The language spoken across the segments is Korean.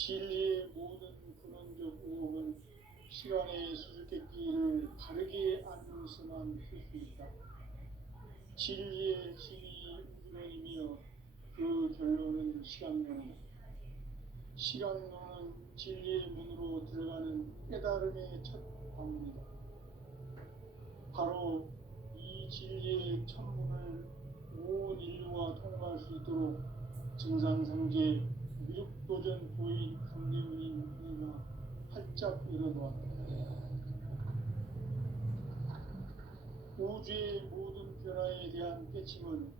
진리의 모든 근원적 의혹은 시간의 수수께끼를 바르게 알면서만 풀 수 있다. 진리의 진이 우주론이며 그 결론은 시간론이다. 시간론은 진리의 문으로 들어가는 깨달음의 첫 방문이다. 바로 이 진리의 천문을 온 인류가 통과할 수 있도록 증상상제 미륵도전 보인 강대훈인 내가 활짝 열어놓았다. 우주의 모든 변화에 대한 깨침은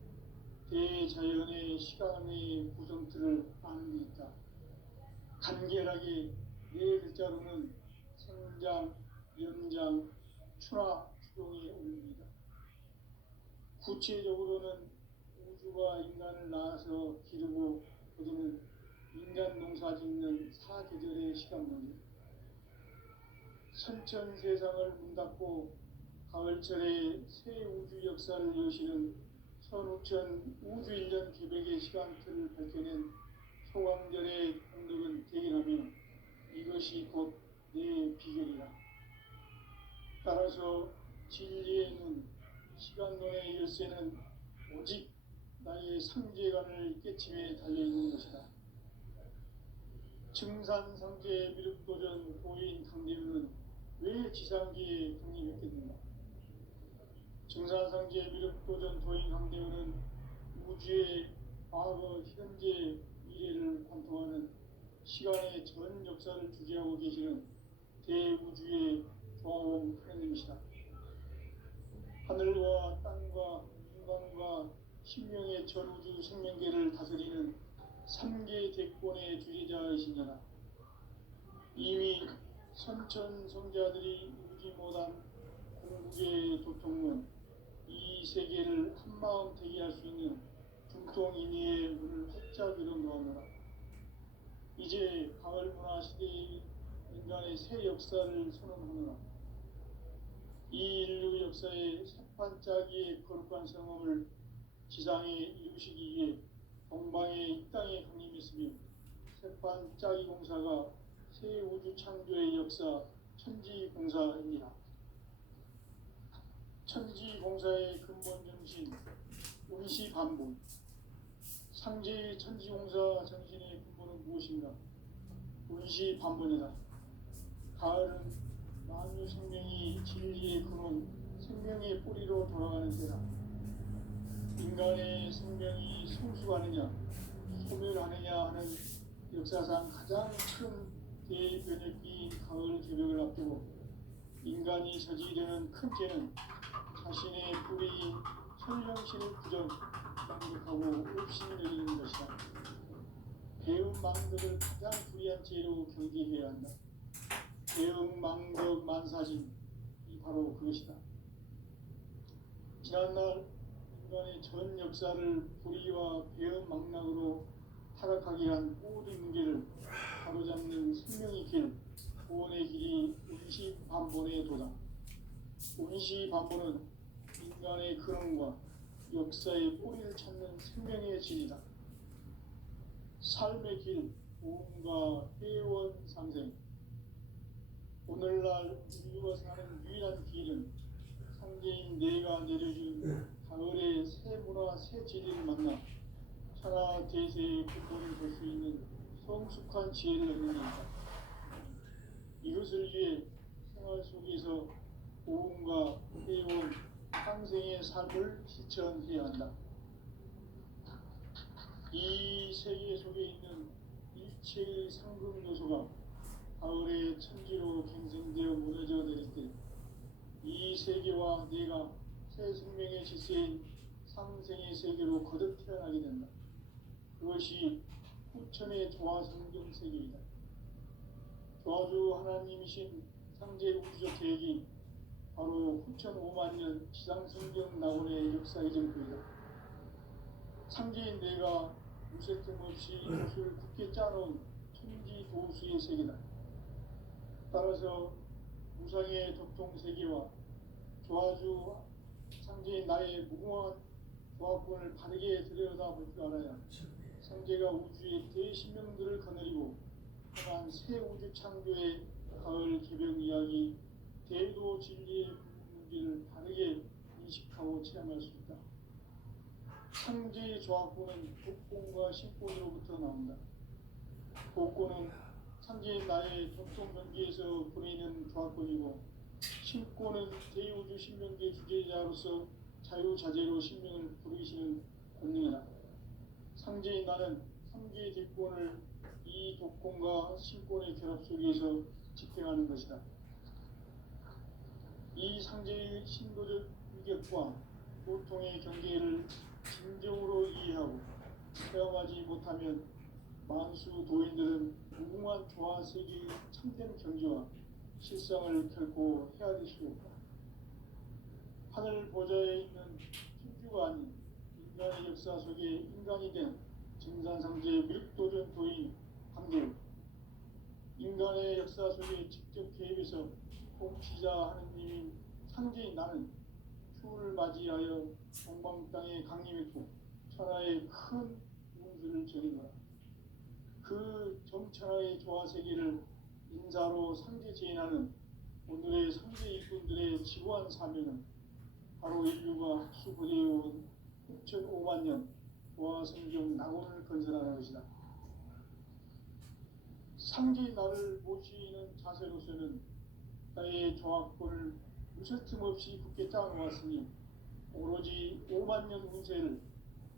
대자연의 시간의 구성틀을 아는 데 있다. 간결하게 네 글자로는 생장, 연장, 추나 추동에 올립니다. 구체적으로는 우주가 인간을 낳아서 기르고 거두는 인간 농사 짓는 사계절의 시간론이다. 선천 세상을 문닫고 가을철에 새 우주 역사를 여시는 선우천 우주 1년 계백의 시간틀을 밝혀낸 소강절의 공덕은 대기하며 이것이 곧 내 비결이다. 따라서 진리의 눈, 시간론의 열쇠는 오직 나의 상제관을 깨침에 달려있는 것이다. 증산상제 미륵도전 보인 강대훈은 왜 지상기에 독립했겠는가? 증산상제 미륵도전 도인 강대훈은 우주의 과거, 현재, 미래를 관통하는 시간의 전 역사를 주재하고 계시는 대우주의 조화원 하느님이시다. 하늘과 땅과 인간과 신명의 전우주 생명계를 다스리는 3계 대권의 주재자이신 자다. 이미 선천성자들이 우지 못한 공국의 도통문, 이 세계를 한마음 되게 할 수 있는 중통인의의 문을 활짝 열어놓았노라. 이제 가을 문화 시대의 인간의 새 역사를 선언하노라. 이 인류 역사의 새반짝이의 거룩한 성험을 지상에 이루시기 위해 동방의 이 땅에 강림했으며 새반짝이 공사가 새 우주 창조의 역사 천지공사입니다. 천지공사의 근본 정신 운시반본. 상제의 천지공사 정신의 근본은 무엇인가? 운시반본이다. 가을은 만유 생명이 진리의 근원, 생명의 뿌리로 돌아가는 때다. 인간의 생명이 성숙하느냐, 소멸하느냐 하는 역사상 가장 큰 대변혁기인 가을 개벽을 앞두고 인간이 저지르는 큰 죄는 자신의 뿌리인 천령신을 부정망덕하고 없신여기는 것이다. 배은망덕을 가장 불의한 죄로 경계해야 한다. 배은망덕 만사진이 바로 그것이다. 지난날 인간의 전 역사를 불의와 배은망락으로 타락하게 한 모든 문제를 바로잡는 생명의 길, 구원의 길이 운시반본의 도다. 운시반본은 인간의 근원과 역사의 뿌리를 찾는 생명의 진이다. 삶의 길, 보험과 회원 상생. 오늘날 인류가 사는 유일한 길은 상제인 내가 내려준 가을의 새 문화, 새 진리를 만나 천하 대세의 근본을 볼 수 있는 성숙한 지혜를 얻는 것이다. 이것을 위해 생활 속에서 보험과 회원, 상생의 삶을 실천해야 한다. 이 세계 속에 있는 일체의 상금 요소가 가을의 천지로 갱생되어 무너져 내릴 때 이 세계와 내가 새 생명의 질서인 상생의 세계로 거듭 태어나게 된다. 그것이 후천의 조화성경 세계이다. 조화주 하나님이신 상제 우주적 계획이 바로 후천 5만 년 지상성경 낙원의 역사의 전부이다. 상제인 내가 무쇠 틈 없이 이것을 굳게 짜놓은 천지 도수의 세계다. 따라서 무상의 덕통세계와 조화주 상제인 나의 무궁한 조화권을 바르게 들여다볼 줄 알아야 상제가 우주의 대신명들을 거느리고 새 우주 창조의 가을 개벽 이야기, 대도 진리의 문제를 다르게 인식하고 체험할 수 있다. 창제의 조합구는 복권과 신권으로부터 나온다. 복권은 창제의 나의 전통 경기에서 보내는 조합권이고, 신권은 대우주 신명계 주제자로서 자유자재로 신명을 부르시는 권능이다. 상제의 나는 3개의 대권을 이 독권과 신권의 결합 속에서 집행하는 것이다. 이 상제의 신도적 위격과 보통의 경계를 진정으로 이해하고 체험하지 못하면 만수 도인들은 무궁한 조화 세계의 참된 경지와 실상을 결코 헤아릴 수 없다. 하늘 보좌에 있는 신주가 아닌 인간의 역사 속에 인간이 된 증산상제 밀도전 도인 강대우, 인간의 역사 속에 직접 개입해서 통치자 하느님인 상제인 나는 추를 맞이하여 동방 땅에 강림했고 천하의 큰 운수를 전해노라. 그 정천하의 조화 세계를 인사로 상제 제인하는 오늘의 상제 일꾼들의 지고한 사명은 바로 인류가 학수부대해온 6,500만 년 조화 성경 낙원을 건설하는 것이다. 상제의 나를 모시는 자세로서는 나의 조합권을 무슨 틈 없이 굳게 짜놓았으니 오로지 5만 년 운세를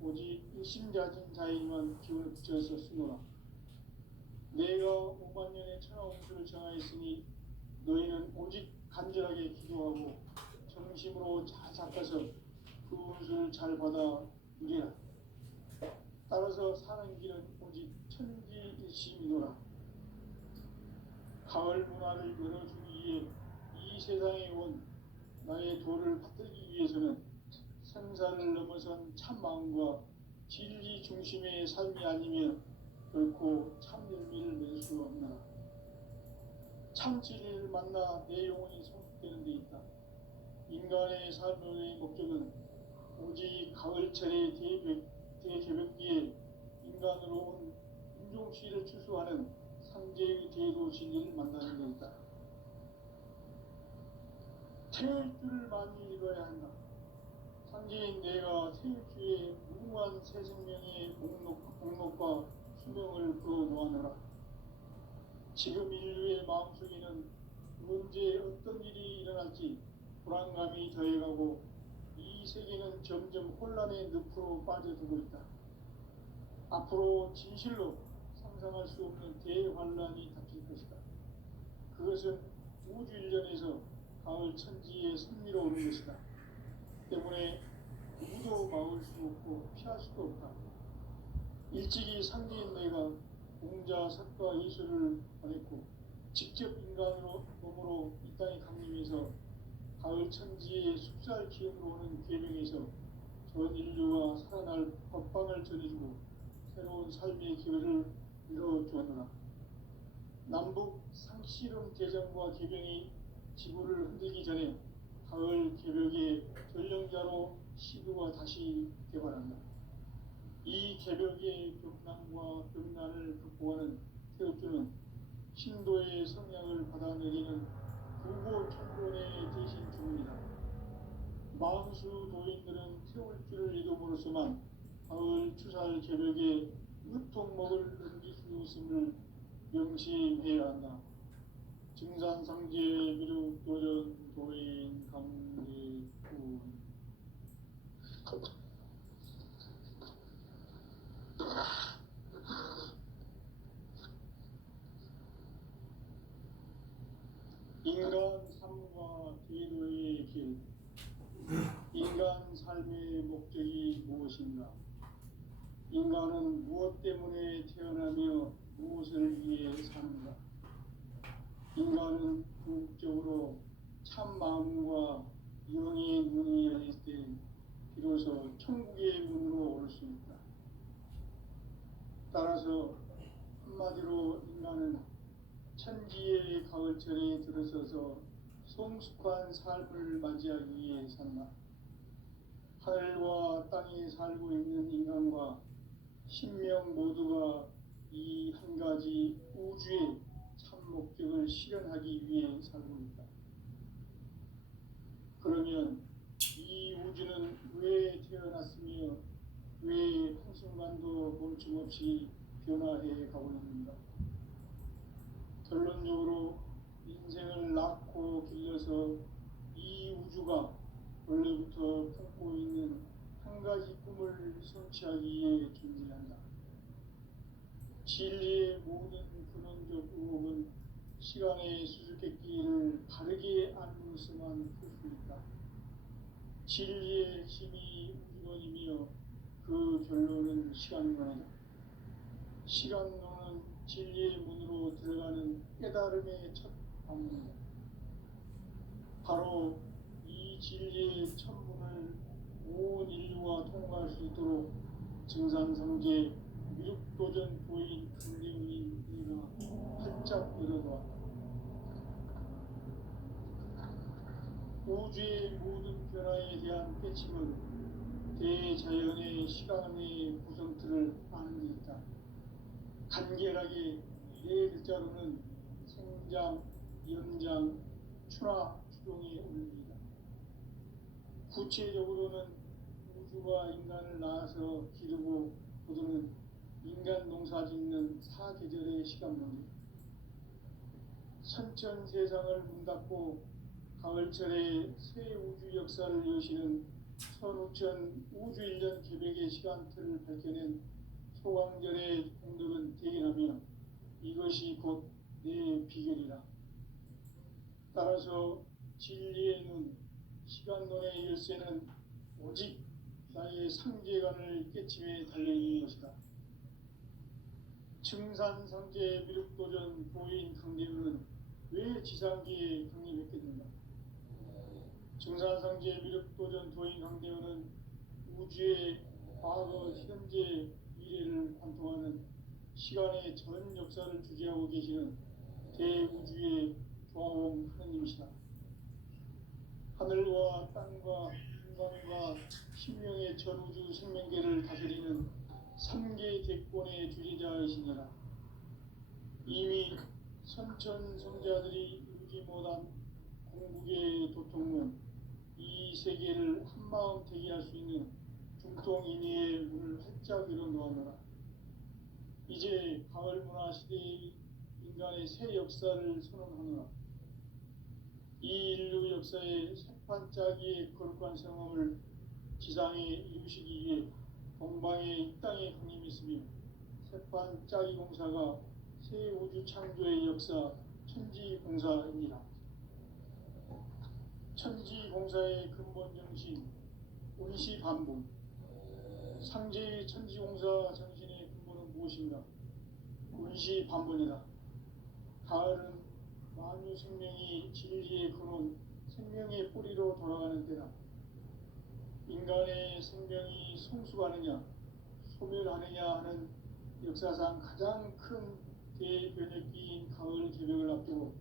오직 일심자진 자에게만 기운을 붙여서 쓰노라. 내가 5만 년의 천하 운수를 정하였으니 너희는 오직 간절하게 기도하고 정심으로 잘 잡아서 그 운수를 잘 받아 누리라. 따라서 사는 길은 오직 천지일심이노라. 가을 문화를 열어주기 위해 이 세상에 온 나의 도를 받들기 위해서는 생사를 넘어선 참마음과 진리 중심의 삶이 아니면 결코 참 열매를 맺을 수 없노라. 참 진리를 만나 내 영혼이 성숙되는 데 있다. 인간의 삶의 목적은 오직 가을철의 대개벽기에 인간으로 온 인종시를 추수하는 상제의 대도 진리를 만나는 데 있다. 태울 줄을 많이 읽어야 한다. 상제인 내가 태울 주에 무궁한 새 생명의 목록과 수명을 불어놓아노라. 지금 인류의 마음속에는 언제 어떤 일이 일어날지 불안감이 더해가고 이 세계는 점점 혼란의 늪으로 빠져들고 있다. 앞으로 진실로 상상할 수 없는 대환란이 닥칠 것이다. 그것은 우주 일련에서 가을 천지의 승리로 오는 것이다. 때문에 누구도 막을 수 없고 피할 수도 없다. 일찍이 상제인 내가 공자, 석가, 예수를 보냈고 직접 인간으로 몸으로 이 땅에 강림해서 가을 천지의 숲살 기운으로 오는 계명에서 전 인류가 살아날 법방을 전해주고 새로운 삶의 기회를 이뤄주었노라. 남북 상씨름 대전과 개병이 지구를 흔들기 전에 가을 개벽의 전령자로 시구가 다시 개발한다. 이 개벽의 벽난과 벽난을 극복하는 태극주는 신도의 성향을 받아내리는 부고 총론의 대신 주문이다. 만수 도인들은 태울 줄을 이름으로서만 가을 추살 개벽에 유통목을 넘길 수 있음을 명심해야 한다. 증산상제 미륵 도전 도인 강제군 인간 삶과 대도의 길. 인간 삶의 목적이 무엇인가? 인간은 무엇 때문에 태어나며 무엇을 위해 사는가? 인간은 궁극적으로 참 마음과 영의 문이 열릴 때 비로소 천국의 문으로 오를 수 있다. 따라서 한마디로 인간은 천지의 가을철에 들어서서 성숙한 삶을 맞이하기 위해 산다. 하늘과 땅에 살고 있는 인간과 신명 모두가 이 한 가지 우주의 가고 있습니다. 결론적으로 인생을 낳고 길러서 이 우주가 원래부터 품고 있는 한 가지 꿈을 성취하기 위해 존재한다. 진리의 모든 근원적 의혹은 시간의 수수께끼를 바르게 알므로서만 풀 수 있다. 진리의 핵심이 우주론이며 그 결론은 시간론이다. 시간론은 진리의 문으로 들어가는 깨달음의 첫 방문이다. 바로 이 진리의 천문을 온 인류가 통과할 수 있도록 증산성제 미륵도전 보인 강대훈이 내가 활짝 열어놓았다. 우주의 모든 변화에 대한 깨침은 대자연의 시간의 구성틀을 아는 데 있다. 간결하게 네 글자로는 생장, 연장, 추나 추동의 원리이다. 구체적으로는 우주가 인간을 낳아서 기르고 거두는 인간 농사 짓는 사계절의 시간론이다. 선천 세상을 문 닫고 가을철에 새 우주 역사를 여시는 선우천 우주 1년 계백의 시간틀을 밝혀낸 소강절의 공덕은 대견하며 이것이 곧 내 비결이라. 따라서 진리의 눈, 시간론의 열쇠는 오직 나의 상제관을 깨침에 달려있는 것이다. 증산상제 미륵도전 보인 강대훈은 왜 지상기에 강림했겠는가? 증산상제 미륵도전 도인 강대훈은 우주의 과거, 현재, 미래를 관통하는 시간의 전 역사를 주재하고 계시는 대우주의 조화원 하느님이시다. 하늘과 땅과 인간과 신명의 전우주 생명계를 다스리는 3개 대권의 주재자이시니라. 이미 선천성자들이 이루지 못한 공국의 도통은 이 세계를 한마음 되게 할 수 있는 중통인의의 문을 활짝 열어놓았노라. 이제 가을문화 시대의 인간의 새 역사를 선언하노라. 이 인류 역사의 새판짜기의 거룩한 성험을 지상에 이루시기 위해 동방의 이 땅에 강림했으며 새판짜기 공사가 새 우주 창조의 역사 천지공사입니다. 천지공사의 근본 정신 운시반본. 상제의 천지공사 정신의 근본은 무엇인가? 운시반본이다. 가을은 만유 생명이 진리의 근원, 생명의 뿌리로 돌아가는 때다. 인간의 생명이 성숙하느냐, 소멸하느냐 하는 역사상 가장 큰 대변혁기인 가을 개벽을 앞두고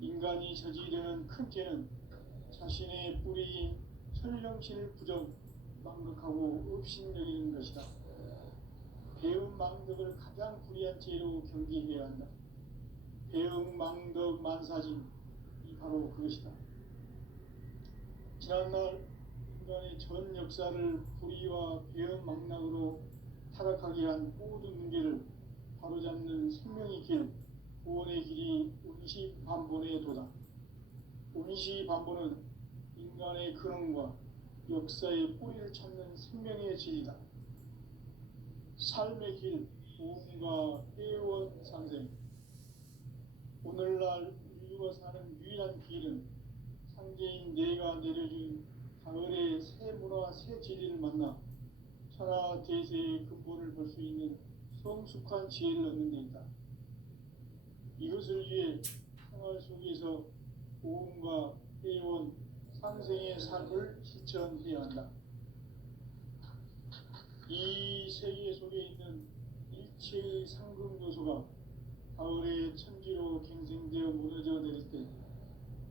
인간이 저지르는 큰 죄는 자신의 뿌리인 천령신을 부정, 망덕하고 업신여기는 것이다. 배움 망덕을 가장 불의한 죄로 경계해야 한다. 배움 망덕 만사진이 바로 그것이다. 지난날 인간의 전 역사를 불의와 배움 망락으로 타락하게 한 모든 문제를 바로잡는 생명의 길, 구원의 길이 운시반본의 도다. 운시반본은 인간의 근원과 역사의 뿌리를 찾는 생명의 질이다. 삶의 길, 보험과 회원 상생. 오늘날 인류가 사는 유일한 길은 상제인 내가 내려준 가을의 새 문화, 새 진리를 만나 천하 대세의 근본을 볼 수 있는 성숙한 지혜를 얻는 데 있다. 이것을 위해 생활 속에서 보험과 회원, 상생의 삶을 실천해야 한다. 이 세계 속에 있는 일체의 상금 요소가 가을의 천지로 갱생되어 무너져 내릴 때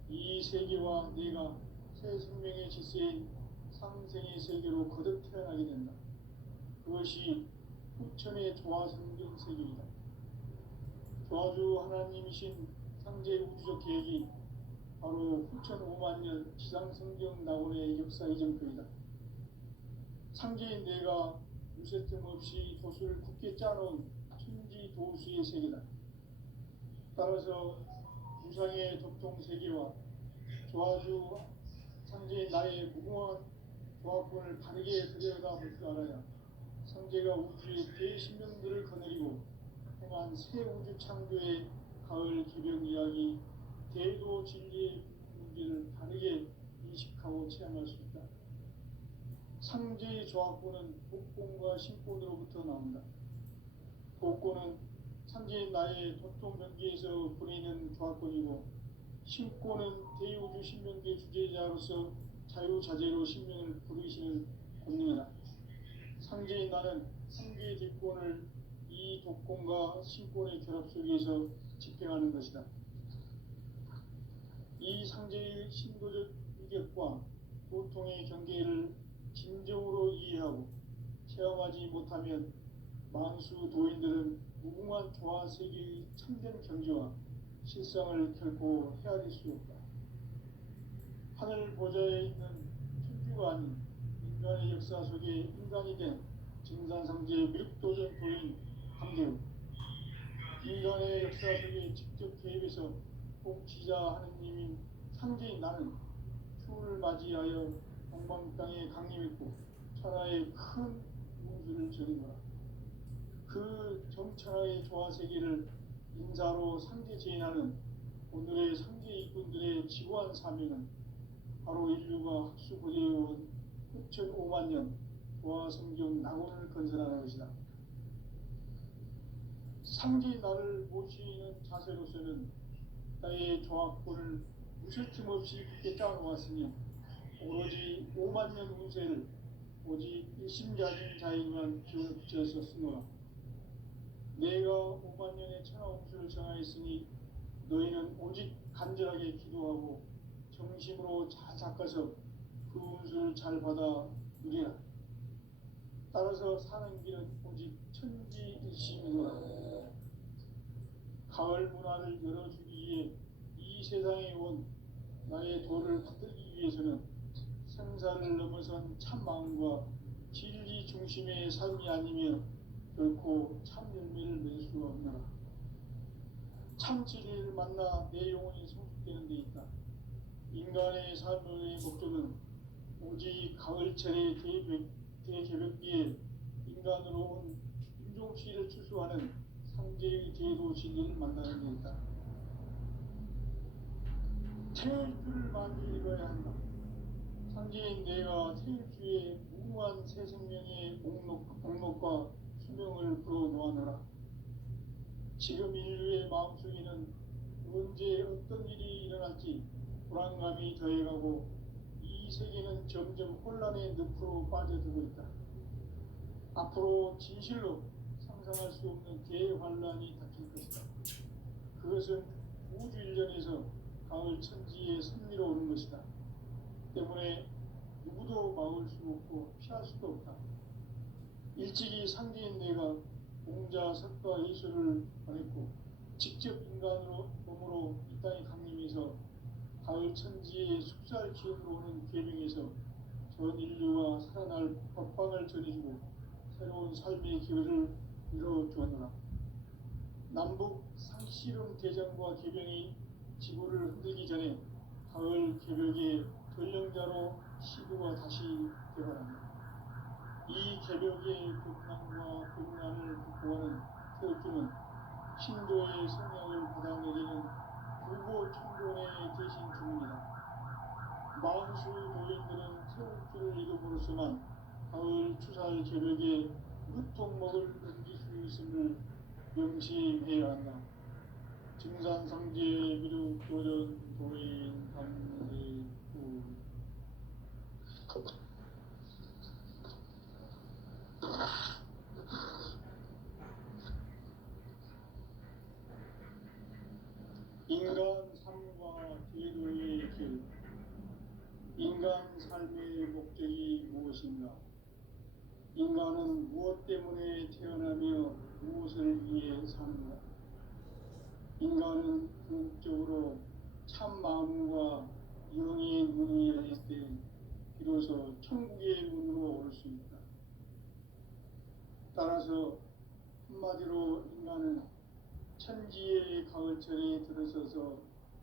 이 세계와 내가 새 생명의 질서인 상생의 세계로 거듭 태어나게 된다. 그것이 후천의 조화성경 세계이다. 조화주 하나님이신 상제 우주적 계획이 바로 후천 5만년 지상성경 낙원의 역사 이전표이다. 상제인 내가 무쇠 틈 없이 돛을 굳게 짜놓은 천지 도수의 세계다. 따라서 우상의 도통 세계와 조화주 상제의 나의 무궁한 조합권을 바르게 들여다볼 줄 알아야 상제가 우주의 대신명들을 거느리고 행한 새 우주 창조의 가을 기병 이야기 대도 진리의 문제를 바르게 인식하고 체험할 수 있다. 상제의 조합권은 복권과 신권으로부터 나온다. 복권은 상제의 나의 도통 경계에서 보내는 조합권이고, 신권은 대우주 신명계 주제자로서 자유자재로 신명을 부르시는 권능이다. 상제의 나는 상계의 뒷권을 이 독권과 신권의 결합 속에서 집행하는 것이다. 이 상제의 신도적 위격과 고통의 경계를 진정으로 이해하고 체험하지 못하면 만수 도인들은 무궁한 조화 세계의 참된 경지와 실상을 결코 헤아릴 수 없다. 하늘 보좌에 있는 천주가 아닌 인간의 역사 속에 인간이 된 증산상제의 미륵도전 도인 함대우, 인간의 역사 속에 직접 개입해서 통치자 하느님인 상제인 나는 추운을 맞이하여 동방 땅에 강림했고 천하의 큰 문수를 전해노라. 그 정천하의 조화 세계를 인사로 상제 제인하는 오늘의 상제 이꾼들의 지고한 사명은 바로 인류가 학수고대해온 6,500만 년 조화 성경 낙원을 건설하는 것이다. 상제 나를 모시는 자세로서는 나의 조합권을 무설팀 없이 굳게 짜놓았으니 오로지 5만 년 운세를 오직 일심자진 자에게만 기운을 붙여서 쓰노라. 내가 5만 년의 천하 운수를 정하였으니 너희는 오직 간절하게 기도하고 정심으로 잘 닦아서 그 운수를 잘 받아 누리라. 따라서 사는 길은 오직 천지일심이노라. 가을 문화를 열어주기 위해 이 세상에 온 나의 도를 받들기 위해서는 생사를 넘어선 참 마음과 진리 중심의 삶이 아니면 결코 참 열매를 맺을 수가 없노라. 참 진리를 만나 내 영혼이 성숙되는 데 있다. 인간의 삶의 목적은 오직 가을철의 대개벽기에 인간으로 온 인종시를 추수하는 상제의 제도 진리를 만나는 데 있다. 태일주를 많이 읽어야 한다. 상제인 내가 태일주의 무궁한 새 생명의 목록과 수명을 불어놓아노라. 지금 인류의 마음속에는 언제 어떤 일이 일어날지 불안감이 더해가고 이 세계는 점점 혼란의 늪으로 빠져들고 있다. 앞으로 진실로 상상할 수 없는 대환란이 닥칠 것이다. 그것은 우주 일련에서 가을 천지의 섭리로 오는 것이다. 때문에 누구도 막을 수 없고 피할 수도 없다. 일찍이 상제인 내가 공자 석가 예수를 보냈고 직접 인간으로 몸으로 이 땅에 강림해서 가을 천지의 숙살 기운으로 오는 계명에서 전 인류가 살아날 법방을 전해주고 새로운 삶의 기회를 이뤄주었노라. 남북 상씨름 대전과 개병이 지구를 흔들기 전에 가을 개벽의 전령자로 시구가 다시 되어간다. 이 개벽의 극난과 극난을 극복하는 태극주는 신도의 성향을 받아내리는 불보 천존의 대신 주문이다. 만수 도인들은 태극주를 읽음으로써만 가을 추살 개벽의 으통목을 넘길 수 있음을 명심해야 한다. 증산상제 미륵도전 도인 감리구 인간 삶과 제도의 길. 인간 삶의 목적이 무엇인가? 인간은 무엇 때문에 태어나며 무엇을 위해 사는가? 인간은 궁극적으로 참 마음과 영의 문이 열릴 때 비로소 천국의 문으로 올 수 있다. 따라서 한마디로 인간은 천지의 가을철에 들어서서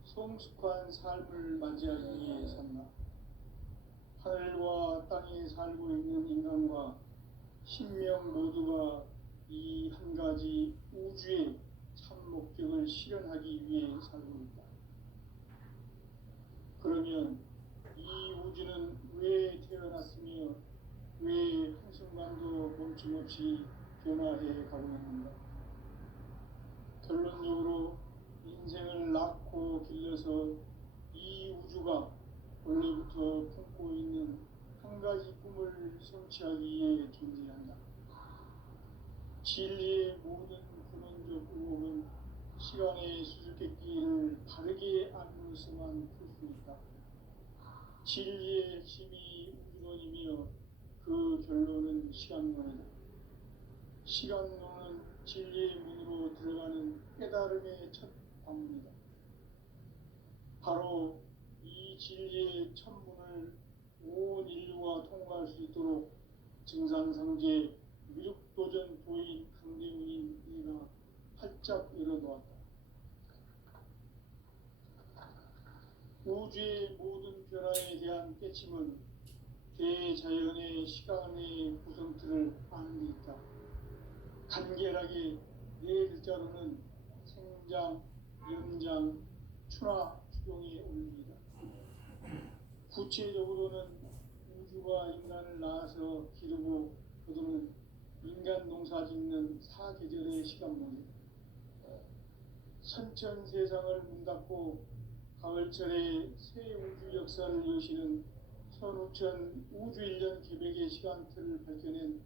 성숙한 삶을 맞이하기 위해 산다. 하늘과 땅에 살고 있는 인간과 신명 모두가 이 한 가지 우주의 참 목적을 실현하기 위해 살고 있다. 그러면 이 우주는 왜 태어났으며 왜 한순간도 멈춤없이 변화해 가고 있는가? 결론적으로 인생을 낳고 길러서 이 우주가 원래부터 품고 있는 한 가지 꿈을 성취하기 위해 존재한다. 진리의 모든 근원적 의혹은 시간의 수수께끼를 바르게 알므로서만 풀 수 있다. 진리의 핵심이 우주론이며 그 결론은 시간론이다. 시간론은 진리의 문으로 들어가는 깨달음의 첫 방문이다. 바로 이 진리의 첫 문을 온 인류가 통과할 수 있도록 증산상제 미륵도전 도인 강대훈인 이가 활짝 열어놓았다. 우주의 모든 변화에 대한 깨침은 대자연의 시간의 구성틀을 아는 데 있다. 간결하게 네 글자로는 생장, 연장, 추나 추동의 원리이다. 구체적으로는 우주가 인간을 낳아서 기르고 거두는 인간 농사 짓는 사계절의 시간론이다. 선천 세상을 문 닫고 가을철에 새 우주 역사를 여시는 선우천 우주일년 계백의 시간틀을 밝혀낸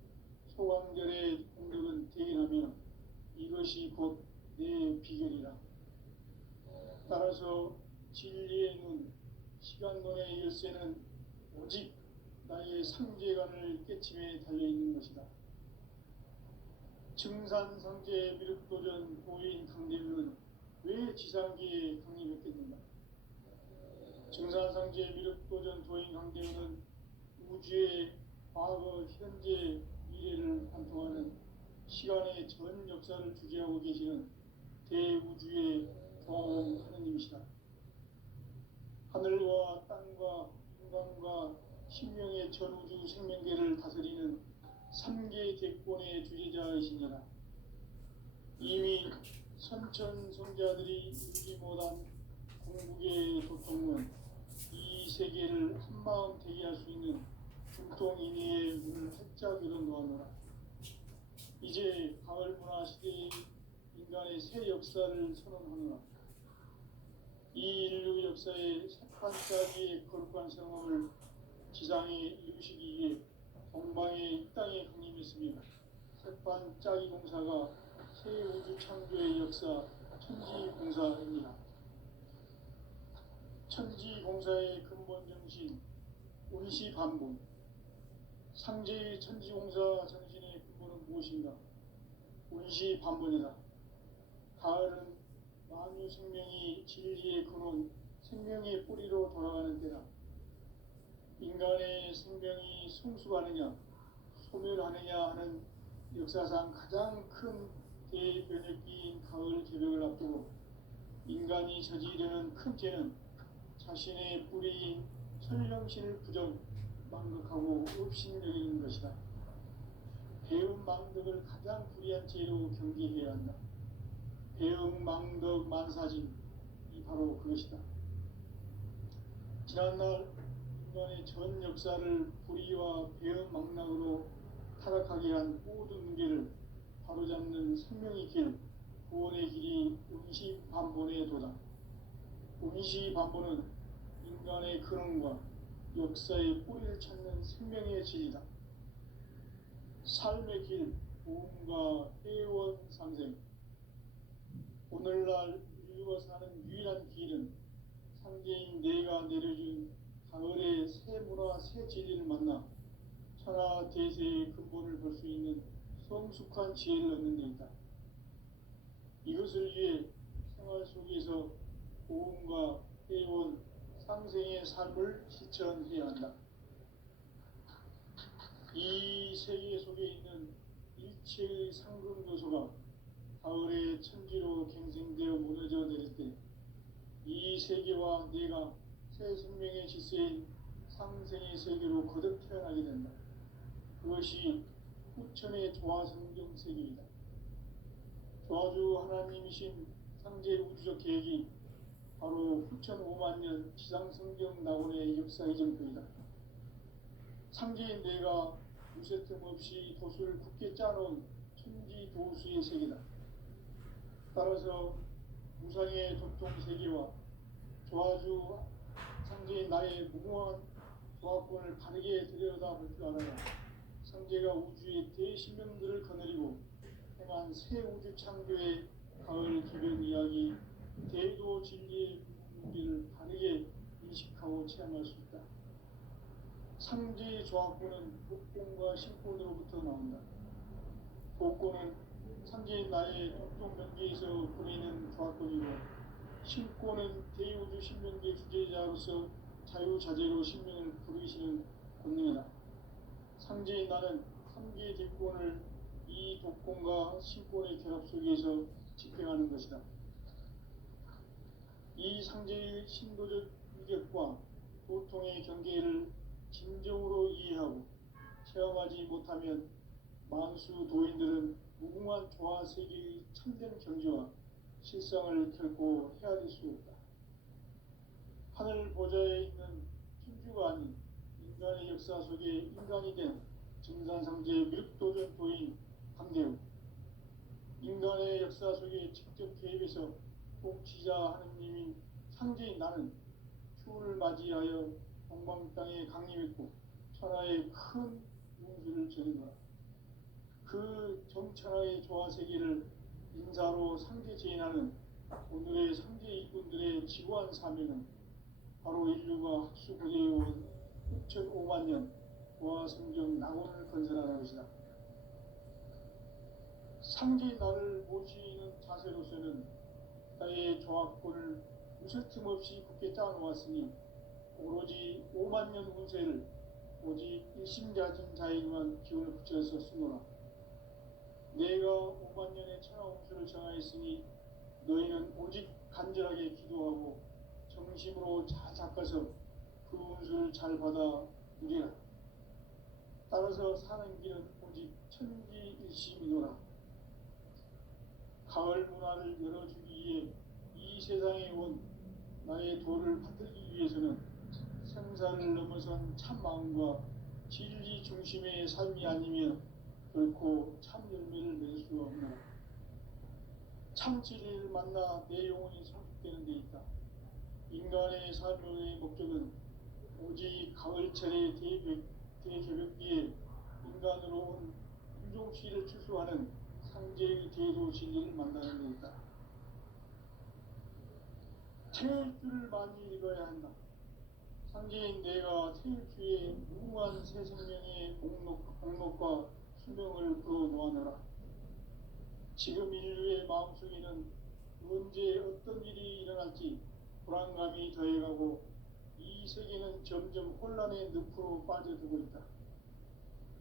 소강절의 공덕은 대인하며 이것이 곧 내 비결이라. 따라서 진리의 눈, 시간론의 열쇠는 오직 나의 상제관을 깨침에 달려있는 것이다. 증산상제 미륵도전 도인 강대훈은 왜 지상계에 강림했겠는가? 증산상제 미륵도전 도인 강대훈은 우주의 과거, 현재, 미래를 관통하는 시간의 전 역사를 주재하고 계시는 대우주의 교황 하느님이시다. 하늘과 땅과 인간과 신명의 전우주 생명계를 다스리는 3계 대권의 주재자이시니라. 이미 선천성자들이 이루지 못한 궁극의 도통은 이 세계를 한마음 되게 할 수 있는 중통인의의 문을 활짝 열어놓았노라. 이제 가을 문화 시대의 인간의 새 역사를 선언하노라. 이 인류 역사의 새판짜기의 거룩한 성함을 지상에 이루시기 위해 동방의 이 땅에 강림했으며 새판짜기 공사가 새 우주 창조의 역사 천지공사입니다. 천지공사의 근본 정신 운시반본. 상제의 천지공사 정신의 근본은 무엇인가? 운시반본이다. 가을은 만유 생명이 진리의 근원, 생명의 뿌리로 돌아가는 때다. 인간의 생명이 성숙하느냐, 소멸하느냐 하는 역사상 가장 큰 대변혁기인 가을 개벽을 앞두고 인간이 저지르는 큰 죄는 자신의 뿌리인 설령신을 부정, 망극하고 업신여기는 것이다. 배움 망덕을 가장 불의한 죄로 경계해야 한다. 배움 망덕 만사진, 이 바로 그것이다. 지난날 인간의 전 역사를 불의와 배움 망락으로 타락하게 한 모든 문제를 바로잡는 생명의 길, 구원의 길이 운시반본의 도다. 운시반본은 인간의 근원과 역사의 뿌리를 찾는 생명의 진리다. 삶의 길, 보험과 회원 상생. 오늘날 인류가 사는 유일한 길은 상제인 내가 내려준 가을의 새 문화, 새 진리를 만나 천하 대세의 근본을 볼 수 있는 성숙한 지혜를 얻는 데 있다. 이것을 위해 생활 속에서 보험과 회원, 상생의 삶을 실천해야 한다. 이 세계 속에 있는 일체의 상금 요소가 가을의 천지로 갱생되어 무너져 내릴 때 이 세계와 내가 새 생명의 질서인 상생의 세계로 거듭 태어나게 된다. 그것이 후천의 조화성경 세계이다. 조화주 하나님이신 상제 우주적 계획이 바로 후천 5만 년 지상성경 낙원의 역사의 전부이다. 상제인 내가 무쇠틈 없이 도수를 굳게 짜놓은 천지 도수의 세계다. 따라서 무상의 도통 세계와 조화주 상제인 나의 무궁한 조화권을 바르게 들여다볼 줄 알아야 상제가 우주의 대신명들을 거느리고 행한 새 우주 창조의 가을 기변 이야기 대도 진리의 무기를 바르게 인식하고 체험할 수 있다. 상제의 조화권은 복권과 신권으로부터 나온다. 복권은 상제인 나의 도통 명계에서 보내는 조화권이고 신권은 대우주 신명계 주제자로서 자유자재로 신명을 부르시는 권능이다. 상제인 나는 3개의 대권을 이 독권과 신권의 결합 속에서 집행하는 것이다. 이 상제의 신도적 위력과 도통의 경계를 진정으로 이해하고 체험하지 못하면 만수 도인들은 무궁한 조화 세계의 참된 경지와 실상을 결코 헤아릴 수 없다. 하늘 보좌에 있는 천주가 아닌 인간의 역사 속에 인간이 된 증산상제 멸도전 도인 강대우, 인간의 역사 속에 직접 개입해서 통치자 하느님인 상제인 나는 추운을 맞이하여 동방 땅에 강림했고 천하의 큰 운수를 전해노라. 그 정천하의 조화 세계를 인사로 상제 제인하는 오늘의 상제 일꾼들의 지구한 사명은 바로 인류가 학수고대해온 6,5만 년 조화성경 낙원을 건설하는 것이다. 상제인 나를 모시는 자세로서는 나의 조화권을 무쇠틈 없이 굳게 짜놓았으니 오로지 5만 년 운세를 오직 일심자진 자에게만 기운을 붙여서 쓰노라. 내가 5만 년의 천하 운수를 정하였으니 너희는 오직 간절하게 기도하고 정심으로 잘 닦아서 그 운수를 잘 받아 누리라. 따라서 사는 길은 오직 천지일심이노라. 가을 문화를 열어주기 위해 이 세상에 온 나의 도를 받들기 위해서는 생사를 넘어선 참 마음과 진리 중심의 삶이 아니면 결코 참 열매를 맺을 수가 없노라. 참 진리를 만나 내 영혼이 성숙되는 데 있다. 인간의 삶의 목적은 오직 가을철의 대개벽기에 인간으로 온 윤종씨를 추수하는 상제의 대도 진리를 만나는 데 있다. 태일주를 많이 읽어야 한다. 상제인 내가 태일주의 무궁한 새 생명의 목록과 수명을 풀어놓아노라. 지금 인류의 마음속에는 언제 어떤 일이 일어날지 불안감이 더해가고 이 세계는 점점 혼란의 늪으로 빠져들고 있다.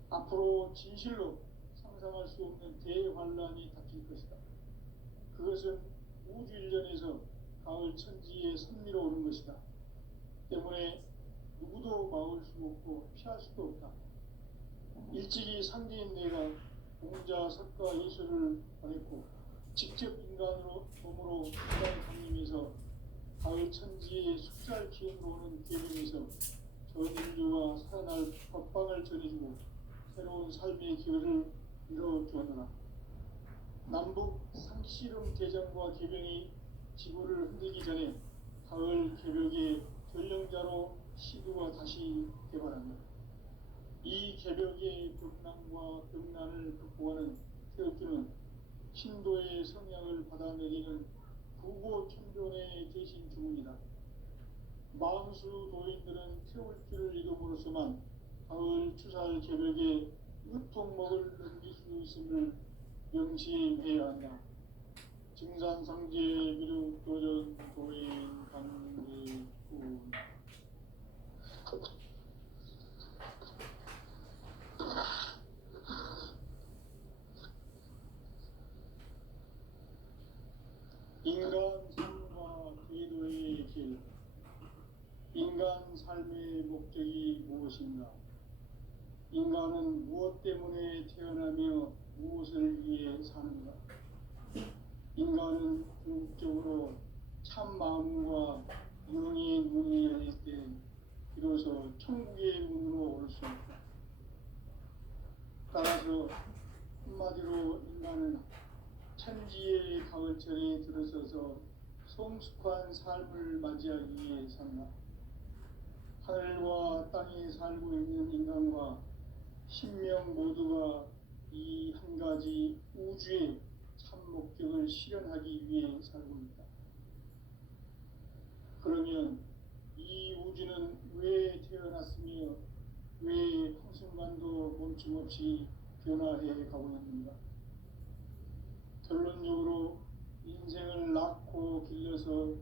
앞으로 진실로 상상할 수 없는 대환란이 닥칠 것이다. 그것은 우주 일련에서 가을 천지에 선미로 오는 것이다. 때문에 누구도 막을 수 없고 피할 수도 없다. 일찍이 상제인 내가 공자, 석가, 예수를 보냈고 직접 인간으로 몸으로 인간의 강림에서 가을 천지의 숙살 기운으로 오는 계명에서 전 인류가 살아날 법방을 전해주고 새로운 삶의 기회를 이뤄주었노라. 남북 상씨름 대전과 개병이 지구를 흔들기 전에 가을 개벽의 전령자로 시두가 다시 개발한다. 이 개벽의 벽난과 벽난을 극복하는 태극주는 신도의 성향을 받아내리는 부고 천존의 대신 주문이다. 만수 도인들은 태울 줄을 이름으로서만 가을 추살 개벽에 으통목을 넘길 수 있음을 명심해야 한다. 증산상제 미륵 도전 도인 강대군 인간 삶과 궤도의 길. 인간 삶의 목적이 무엇인가? 인간은 무엇 때문에 태어나며 무엇을 위해 사는가? 인간은 궁극적으로 참 마음과 영의 문이 열릴 때 비로소 천국의 문으로 올 수 있다. 따라서 한마디로 인간은 천지의 가을철에 들어서서 성숙한 삶을 맞이하기 위해 산다. 하늘과 땅에 살고 있는 인간과 신명 모두가 이 한 가지 우주의 참 목적을 실현하기 위해 살고 있다. 그러면 이 우주는 왜 태어났으며 왜 한순간도 멈춤없이 변화해 가고 있는가? 결론적으로 인생을 낳고 길러서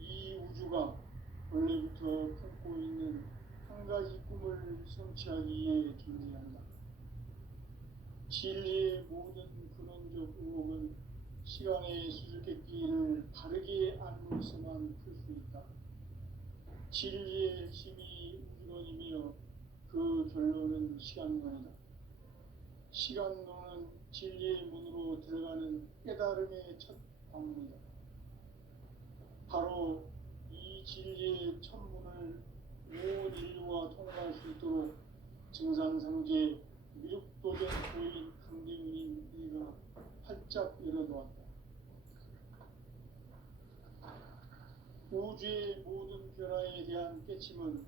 이 우주가 원래부터 품고 있는 한 가지 꿈을 성취하기 위해 존재한다. 진리의 모든 근원적 의혹은 시간의 수수께끼를 바르게 알므로서만 풀 수 있다. 진리의 핵심이 우주론이며 그 결론은 시간론이다. 시간론은 진리의 문으로 들어가는 깨달음의 첫 방문이다. 바로 이 진리의 첫 문을 온 인류가 통과할 수 있도록 증산상제 미륵도전 도인 강대윤인 네가 활짝 열어놓았다. 우주의 모든 변화에 대한 깨침은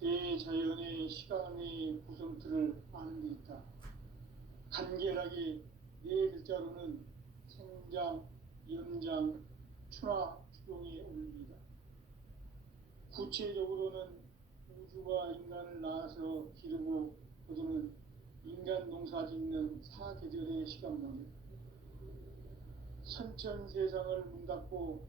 대자연의 시간의 구성틀을 아는 데 있다. 간결하게 네 글자로는 생장, 연장, 추나 추동의 원리이다. 구체적으로는 우주가 인간을 낳아서 기르고 거두는 인간 농사 짓는 사계절의 시간론이다. 선천세상을 문닫고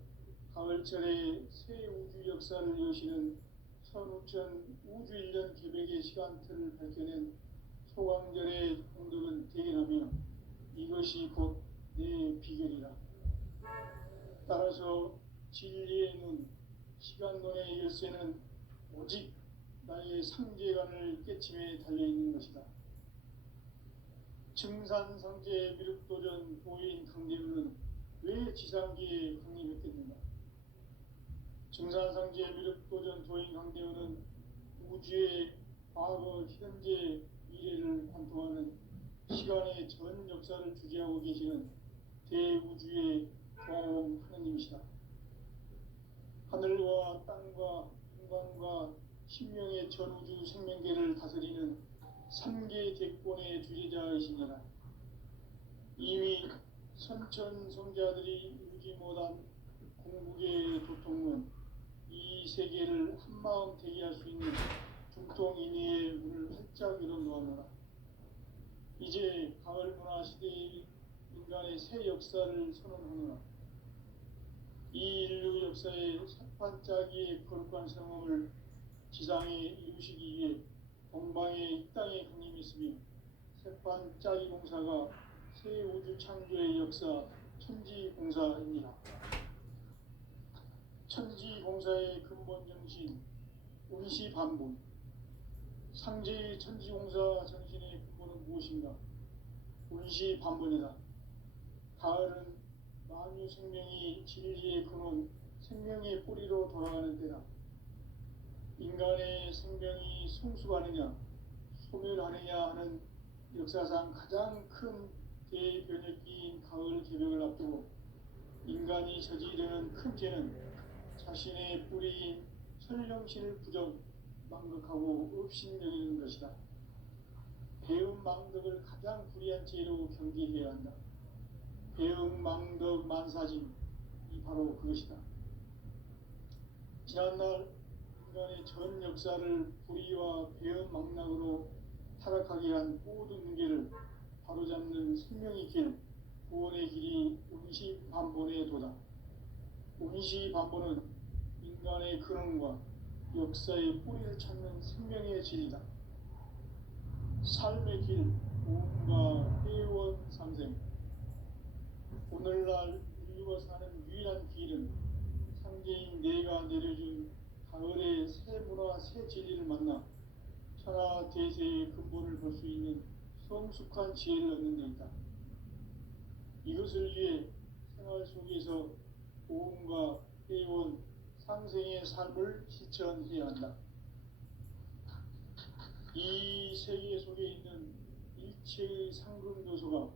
가을철에 새 우주 역사를 여시는 선우천 우주일년 계백의 시간틀을 밝혀낸 소강절의 공덕은 대견하며 이것이 곧 내 비결이라. 따라서 진리의 눈, 시간론의 열쇠는 오직 나의 상제관을 깨침에 달려있는 것이다. 증산상제 미륵도전 도인 강대윤은 왜 지상기에 강림했겠는가? 증산상제 미륵도전 도인 강대윤은 우주의 과거, 현재, 미래를 관통하는 시간의 전 역사를 주재하고 계시는 대우주의 조화원 하느님이시다. 하늘과 땅과 인간과 신명의 전우주 생명계를 다스리는 삼계 대권의 주재자이시니라. 이미 선천성자들이 이루지 못한 궁극의 도통론, 이 세계를 한마음 되게 할 수 있는 중통인의의 문을 활짝 열어놓아노라. 이제 가을 문화 시대의 인간의 새 역사를 선언하노라. 이 인류 역사의 삿판짜기의 거룩한 성험을 지상에 이루시기 위해 동방의 이 땅에 강림했으며 삿판짜기 공사가 새 우주 창조의 역사 천지공사입니다. 천지공사의 근본 정신 운시반본. 상제의 천지공사 정신의 근본은 무엇인가? 운시반본이다. 가을은 만유 생명이 진리의 근원, 생명의 뿌리로 돌아가는 때다. 인간의 생명이 성숙하느냐, 소멸하느냐 하는 역사상 가장 큰 대변혁기인 가을 개벽을 앞두고 인간이 저지르는 큰 죄는 자신의 뿌리인 설령신을 부정, 망극하고 업신여기는 것이다. 배음 망덕을 가장 불의한 죄로 경계해야 한다. 배음 망덕 만사짐, 이 바로 그것이다. 지난날 인간의 전 역사를 불의와 배음 망락으로 타락하게 한 모든 문제를 바로잡는 생명의 길, 구원의 길이 운시반본의 도다. 운시반본은 인간의 근원과 역사의 뿌리를 찾는 생명의 진리다. 삶의 길, 구원과 회원 상생. 오늘날 인류가 사는 유일한 내려준 가을의 새 문화 새 진리를 만나 천하 대세의 근본을 볼 수 있는 성숙한 지혜를 얻는 데 있다. 이것을 위해 생활 속에서 고음과 회원, 상생의 삶을 실천해야 한다. 이 세계 속에 있는 일체의 상금 요소가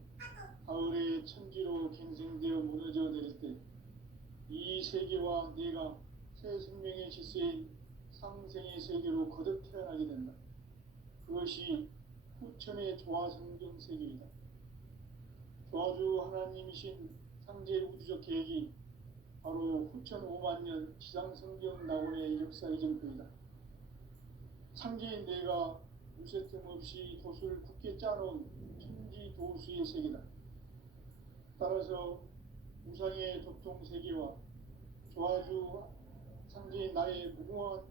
가을의 천지로 갱생되어 무너져 내릴 때 이 세계와 내가 새 생명의 질서인 상생의 세계로 거듭 태어나게 된다. 그것이 후천의 조화성경 세계이다. 조화주 하나님이신 상제 우주적 계획이 바로 후천 5만 년 지상성경 낙원의 역사 이전표이다. 상제인 내가 무쇠틈 없이 도수를 굳게 짜놓은 천지 도수의 세계다. 따라서 우상의 도통 세계와 조화주 상제인 나의 무궁한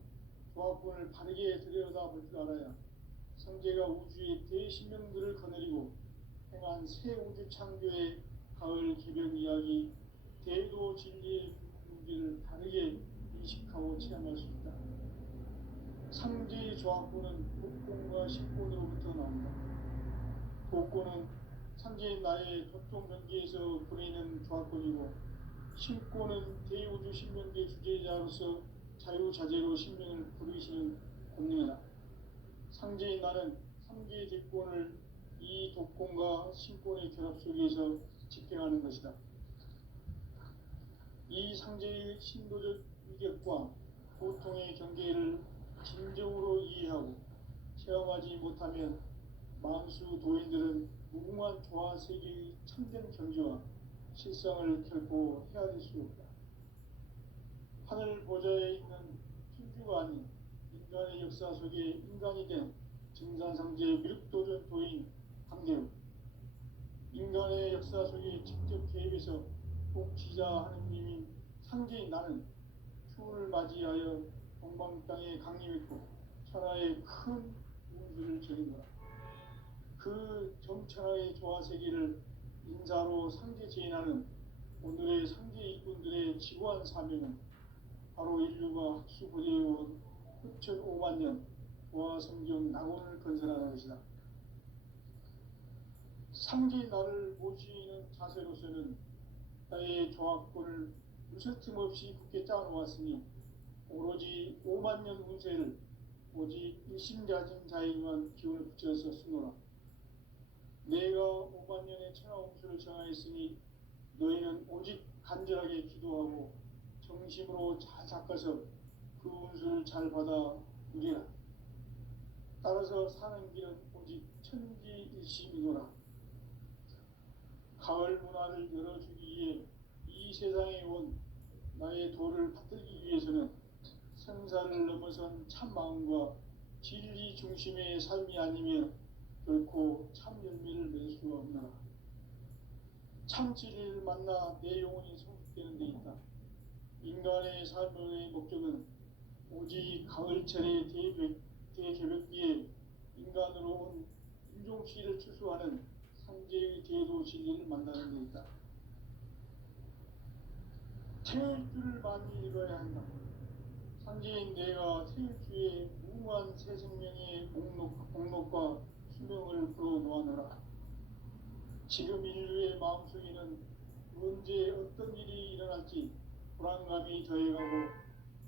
조합권을 바르게 들여다볼 줄 알아야 상제가 우주의 대신명들을 거느리고 행한 새 우주 창조의 가을 개변 이야기, 대도 진리의 문제를 다르게 인식하고 체험할 수 있다. 상제의 조합권은 독권과 신권으로부터 나온다. 독권은 상제인 나의 도통 경계에서 보내는 조합권이고, 신권은 대우주 신명계 주제자로서 자유자재로 신명을 부르시는 권능이다. 상제인 나는 3개의 대권을 이 독권과 신권의 결합 속에서 집행하는 것이다. 이 상제의 신도적 위격과 고통의 경계를 진정으로 이해하고 체험하지 못하면 만수 도인들은 무궁한 조화 세계의 참된 경지와 실상을 결코 헤아릴 수 없다. 하늘 보좌에 있는 천주가 아닌 인간의 역사 속에 인간이 된 증산상제 미륵도전 도인 강대우, 인간의 역사 속에 직접 개입해서 독지자 하느님인 상제인 나는 추운을 맞이하여 동방 땅에 강림했고 천하의 큰 운수를 전이노라. 그 정천하의 조화세계를 인사로 상제 제인하는 오늘의 상제 일꾼들의 지구한 사명은 바로 인류가 학수고대해온 후천 5만 년 조화성경 낙원을 건설하는 것이다. 상제인 나를 모시는 자세로서는 나의 조합권을 무쇠틈 없이 굳게 짜놓았으니 오로지 5만 년 운세를 오직 일심가진 자에게만 기운을 붙여서 쓰노라. 내가 5만 년의 천하홍수를 정하였으니 너희는 오직 간절하게 기도하고 정심으로 잘 닦아서 그 운수를 잘 받아 누리라. 따라서 사는 길은 오직 천지일심이노라. 가을 문화를 열어주기 위해 이 세상에 온 나의 도를 받들기 위해서는 생사를 넘어선 참 마음과 진리 중심의 삶이 아니면 결코 참 열매를 맺을 수가 없노라. 참 진리를 만나 내 영혼이 성숙되는 데 있다. 인간의 삶의 목적은 오직 가을철의 대개벽기에 인간으로 온 인종시를 추수하는 상제의 대도 진리를 만나는 데 있다. 태일주를 많이 읽어야 한다. 상제인 내가 태일주의 무궁한 새 생명의 목록과 수명을 풀어놓아노라. 지금 인류의 마음속에는 언제 어떤 일이 일어날지 불안감이 더해가고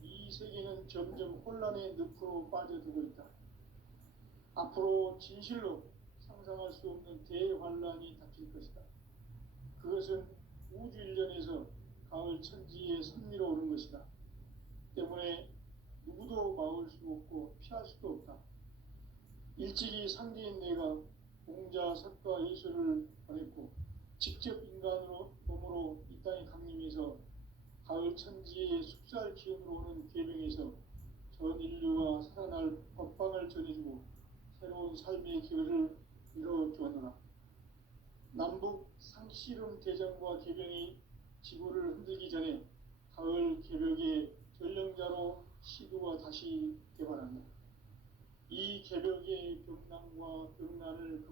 이 세계는 점점 혼란의 늪으로 빠져들고 있다. 앞으로 진실로 상상할 수 없는 대환란이 닥칠 것이다. 그것은 우주 일련에서 가을 천지의 선미로 오는 것이다. 때문에 누구도 막을 수 없고 피할 수도 없다. 일찍이 상제인 내가 공자, 석가, 예수를 보냈고 직접 인간으로 몸으로 이 땅에 강림해서 가을 천지의 숙살 기운으로 오는 계명에서 전 인류가 살아날 법방을 전해주고 새로운 삶의 기회를 이뤄주었노라. 남북 상씨름 대전과 개병이 지구를 흔들기 전에 가을 개벽의 전령자로 시도가 다시 개발한다. 이 개벽의 벽난과 벽난을